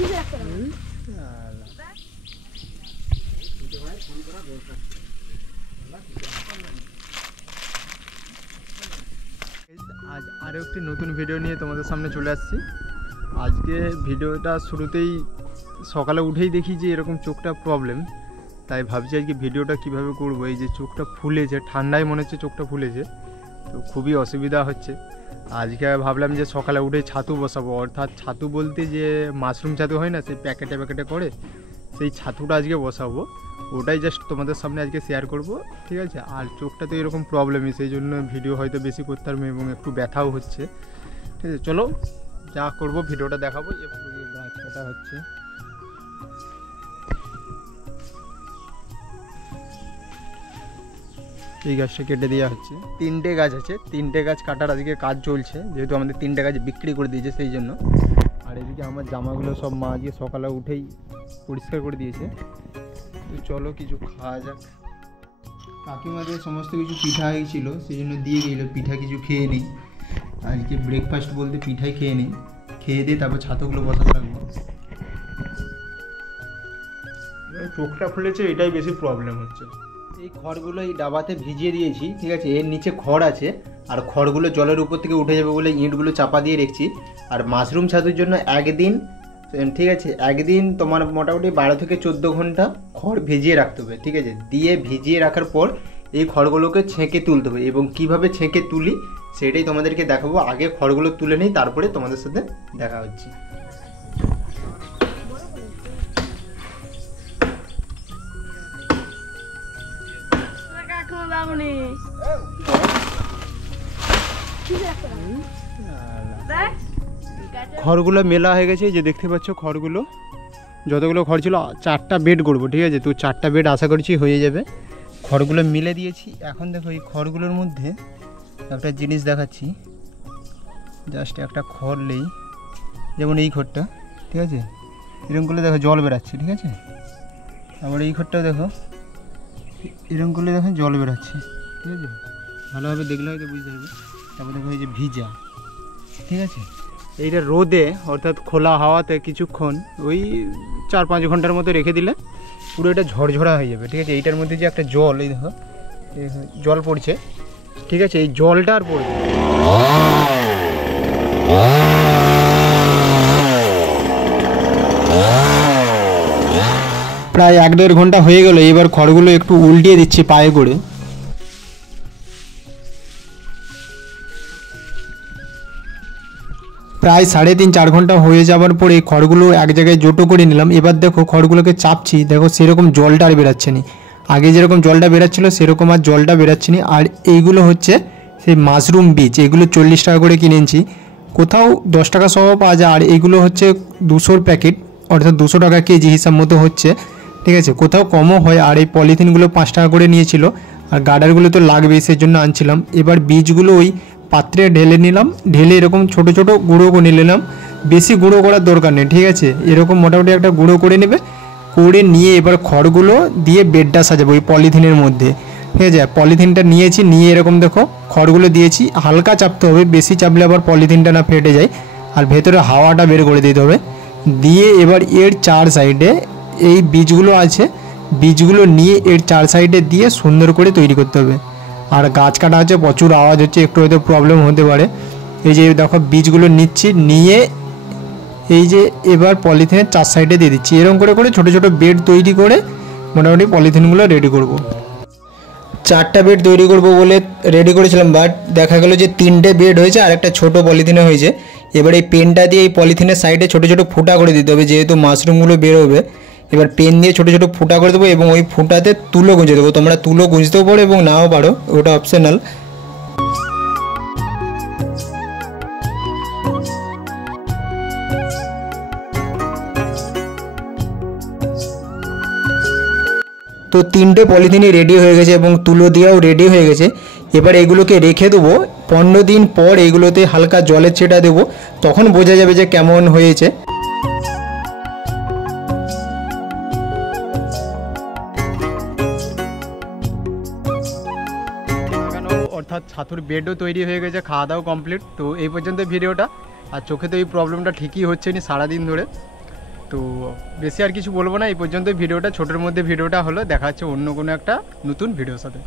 আজ আরও একটি নতুন ভিডিও নিয়ে তোমাদের সামনে চলে আসছি। আজকে ভিডিওটা শুরুতেই সকালে উঠেই দেখি যে এরকম চোখটা প্রবলেম, তাই ভাবছি আজকে ভিডিওটা কিভাবে করবো। এই যে চোখটা ফুলেছে, ঠান্ডায় মনে হচ্ছে চোখটা ফুলেছে, তো খুবই অসুবিধা হচ্ছে। আজকে ভাবলাম যে সকালে উঠে ছাতু বসাবো, অর্থাৎ ছাতু বলতে যে মাশরুম ছাতু হয় না, সেই প্যাকেটে প্যাকেটে করে সেই ছাতুটা আজকে বসাবো। ওটাই জাস্ট তোমাদের সামনে আজকে শেয়ার করব, ঠিক আছে। আর চোখটা তো এরকম প্রবলেমই, সেই জন্য ভিডিও হয়তো বেশি করতে পারবো এবং একটু ব্যথাও হচ্ছে, ঠিক আছে। চলো যা করব ভিডিওটা দেখাবো। গাছ কাটা হচ্ছে, এই গাছটা কেটে দেওয়া হচ্ছে। 3টে গাছ আছে, 3টে গাছ কাটার আজকে কাজ চলছে, যেহেতু আমাদের 3টে গাছ বিক্রি করে দিয়েছে সেই জন্য। আর এদিকে আমার জামাগুলো সব মা আজকে সকালে উঠেই পরিষ্কার করে দিয়েছে। তো চলো কিছু খাওয়া যাক। কাকিমাদের সমস্ত কিছু পিঠা হয়েছিল, সেই জন্য দিয়ে গেলো। পিঠা কিছু খেয়ে নিই, আজকে ব্রেকফাস্ট বলতে পিঠাই খেয়ে নিই। খেয়ে দিয়ে তারপর ছাতুগুলো বসাতে লাগবো। চোখটা খুলেছে, এটাই বেশি প্রবলেম হচ্ছে। এই খড়গুলো এই ডাবাতে ভিজিয়ে দিয়েছি, ঠিক আছে। এর নিচে খড় আছে, আর খড়গুলো জলের উপর থেকে উঠে যাবে বলে ইঁটগুলো চাপা দিয়ে রেখেছি। আর মাশরুম ছাতুর জন্য একদিন, ঠিক আছে, একদিন তোমার মোটামুটি 12 থেকে 14 ঘন্টা খড় ভিজিয়ে রাখতে হবে, ঠিক আছে। দিয়ে ভিজিয়ে রাখার পর এই খড়গুলোকে ছেঁকে তুলতে হবে, এবং কিভাবে ছেঁকে তুলি সেটাই তোমাদেরকে দেখাবো। আগে খড়গুলো তুলে নিই, তারপরে তোমাদের সাথে দেখা হচ্ছে। খড়গুলো মেলা হয়ে গেছে, যে দেখতে পাচ্ছ খড়গুলো, যতগুলো খড় ছিল 4টা বেড করবো, ঠিক আছে। তো 4টা বেড আশা করছি হয়ে যাবে। খড়গুলো মিলে দিয়েছি। এখন দেখো এই খড়গুলোর মধ্যে একটা জিনিস দেখাচ্ছি। জাস্ট একটা খড় নেই, যেমন এই খড়টা, ঠিক আছে, এরকম করলে দেখো জল বেরাচ্ছে, ঠিক আছে। আবার এই খড়টাও দেখো, এরকম করলে দেখো জল বেরাচ্ছে, ঠিক আছে। ভালোভাবে দেখলে হয়তো বুঝতে পারবে। তারপর দেখো এই যে ভিজা, ঠিক আছে। এইটা রোদে অর্থাৎ খোলা হাওয়াতে কিছুক্ষণ ওই 4-5 ঘন্টার মতো রেখে দিলে পুরো এটা ঝরঝরা হয়ে যাবে, ঠিক আছে। এইটার মধ্যে যে একটা জল, এই দেখো জল পড়ছে, ঠিক আছে। এই জলটা আর পড়বে প্রায় 1-1.5 ঘন্টা হয়ে গেল। এবার খড়গুলো একটু উল্টিয়ে দিচ্ছি পায়ে করে। প্রায় 3.5-4 ঘন্টা হয়ে যাওয়ার পরে খড়গুলো এক জায়গায় জোটো করে নিলাম। এবার দেখো খড়গুলোকে চাপছি, দেখো সেরকম জলটা আর বেরাচ্ছে না। আগে যেরকম জলটা বেরাচ্ছিলো সেরকম আর জলটা বেরাচ্ছে না। আর এইগুলো হচ্ছে সেই মাশরুম বীজ, এগুলো 40 টাকা করে কিনেছি, কোথাও 10 টাকা সহ পাওয়া যায়। আর এইগুলো হচ্ছে 200 প্যাকেট, অর্থাৎ 200 টাকা কেজি হিসাব মতো হচ্ছে, ঠিক আছে। কোথাও কমও হয়। আর এই পলিথিনগুলো 5 টাকা করে নিয়েছিল, আর গার্ডারগুলো তো লাগবেই, সেই জন্য আনছিলাম। এবার বীজগুলো ওই পাত্রে ঢেলে নিলাম, ঢেলে এরকম ছোট ছোট গুঁড়ো করে নিলাম। বেশি গুঁড়ো করার দরকার নেই, ঠিক আছে। এরকম মোটামুটি একটা গুঁড়ো করে নেবে, করে নিয়ে এবার খড়গুলো দিয়ে বেডটা সাজাবো ওই পলিথিনের মধ্যে, ঠিক আছে। পলিথিনটা নিয়েছি, নিয়ে এরকম দেখো খড়গুলো দিয়েছি। হালকা চাপতে হবে, বেশি চাপলে আবার পলিথিনটা না ফেটে যায়, আর ভেতরে হাওয়াটা বের করে দিতে হবে। দিয়ে এবার এর 4 সাইডে এই বীজগুলো আছে, বীজগুলো নিয়ে এর 4 সাইডে দিয়ে সুন্দর করে তৈরি করতে হবে। আর গাছ কাটা হচ্ছে, প্রচুর আওয়াজ হচ্ছে, একটু হয়তো প্রবলেম হতে পারে। এই যে দেখো বীজগুলো নিচ্ছি, নিয়ে এই যে এবার পলিথিনের 4 সাইডে দিয়ে দিচ্ছি। এরকম করে করে ছোটো ছোটো বেড তৈরি করে মোটামুটি পলিথিনগুলো রেডি করব। 4টা বেড তৈরি করব বলে রেডি করেছিলাম, বাট দেখা গেলো যে 3টে বেড হয়েছে আর একটা ছোটো পলিথিনে হয়েছে। এবার এই পেনটা দিয়ে এই পলিথিনের সাইডে ছোটো ছোটো ফুটা করে দিতে হবে, যেহেতু মাশরুমগুলো বেরোবে। এবার পেন দিয়ে ছোটো ছোটো ফুটা করে দেবো, এবং ওই ফুটাতে তুলো গুঁজে দেবো। তোমরা তুলো গুঁজতেও পারো এবং নাও পারো, ওটা অপশনাল। তো 3টে পলিথিনই রেডি হয়ে গেছে এবং তুলো দিয়েও রেডি হয়ে গেছে। এবার এগুলোকে রেখে দেবো। 15 দিন পর এগুলোতে হালকা জলের ছিটা দেবো, তখন বোঝা যাবে যে কেমন হয়েছে। অর্থাৎ ছাতুর বেডও তৈরি হয়ে গেছে, খাওয়া দাওয়া কমপ্লিট। তো এই পর্যন্ত ভিডিওটা। আর চোখে তো এই প্রবলেমটা ঠিকই হচ্ছে না সারাদিন ধরে, তো বেশি আর কিছু বলবো না, এই পর্যন্ত ভিডিওটা, ছোটোর মধ্যে ভিডিওটা হলো। দেখা হচ্ছে অন্য কোনো একটা নতুন ভিডিওর সাথে।